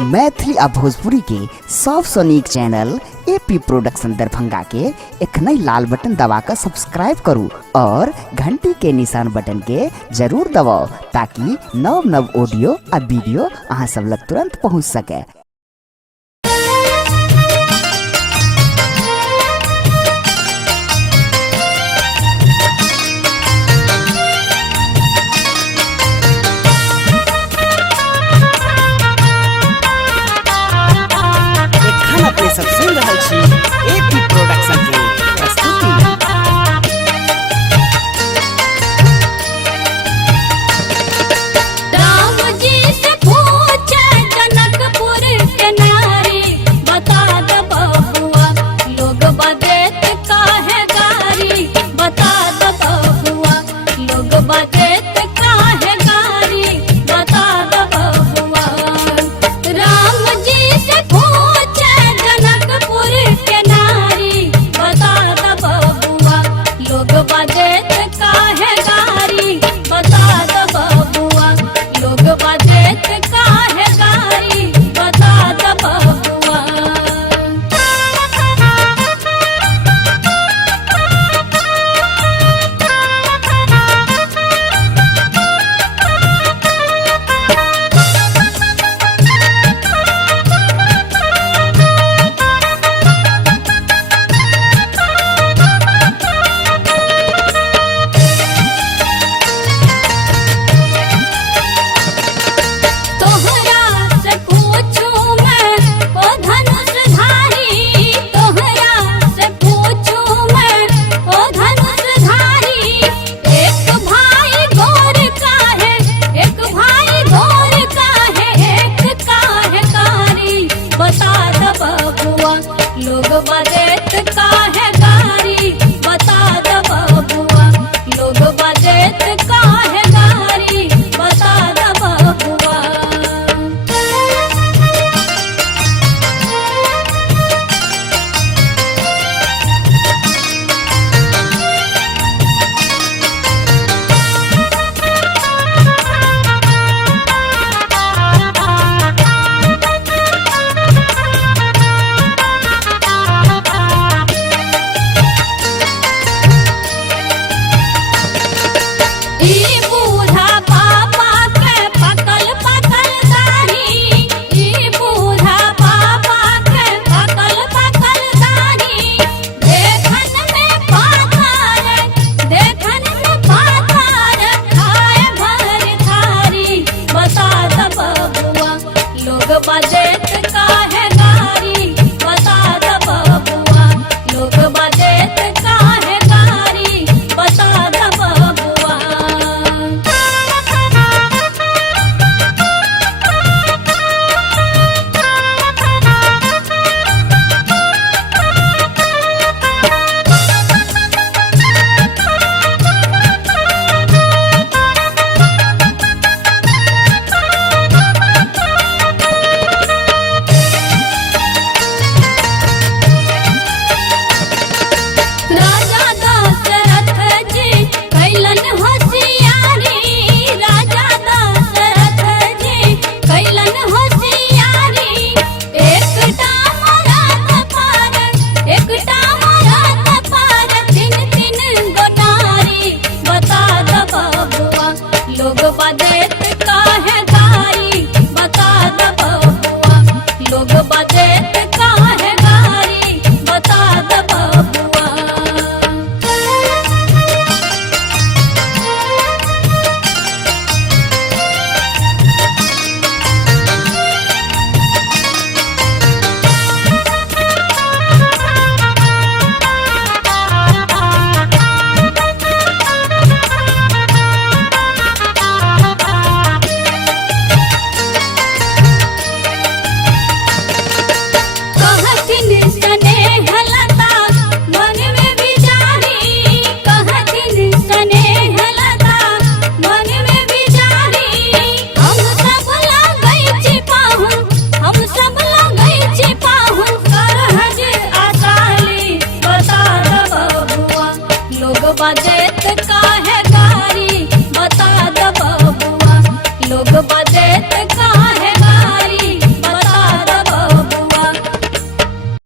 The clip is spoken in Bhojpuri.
मैथिली आ भोजपुरी के सबसे नीक चैनल एपी प्रोडक्शन दरभंगा के एखनई लाल बटन दबाकर सब्सक्राइब करू और घंटी के निशान बटन के जरूर दबाओ ताकि नव नव ऑडियो आ वीडियो अहाँ सब लग तुरंत पहुँच सके। सब सुन रहल छी एपी प्रोडक्शन के प्रस्तुति। राम जी से पूछे जनकपुर के नारी, बता दो बबुआ लोग बदेत काहे गारी, बता दो बबुआ लोग बदेत काहे गारी, बता दो बबुआ। राम जी से पूछे जनकपुर के नारी, बता दो बबुआ लोग बदेत काहे गारी, बता दो बबुआ लोग बदेत काहे गारी, बता दो बबुआ। तोहरा से पूछूं मैं ओ धनुषधारी, तोहरा से पूछूं मैं ओ धनुषधारी। एक भाई गोर का है, एक भाई गोर का है, एक काहे कारी, बता दो बबुआ लोग बदेत काहे गारी, बता दो बबुआ लोग बदेत काहे गारी, बता दो बबुआ। ई बूढ़ा पापा के पकल पकल दाढ़ी, ई बूढ़ा पापा के पकल पकल दाढ़ी। देखन में पाथर, देखन में पाथर, खाए भर थारी, बता दो बबुआ लोग बदेत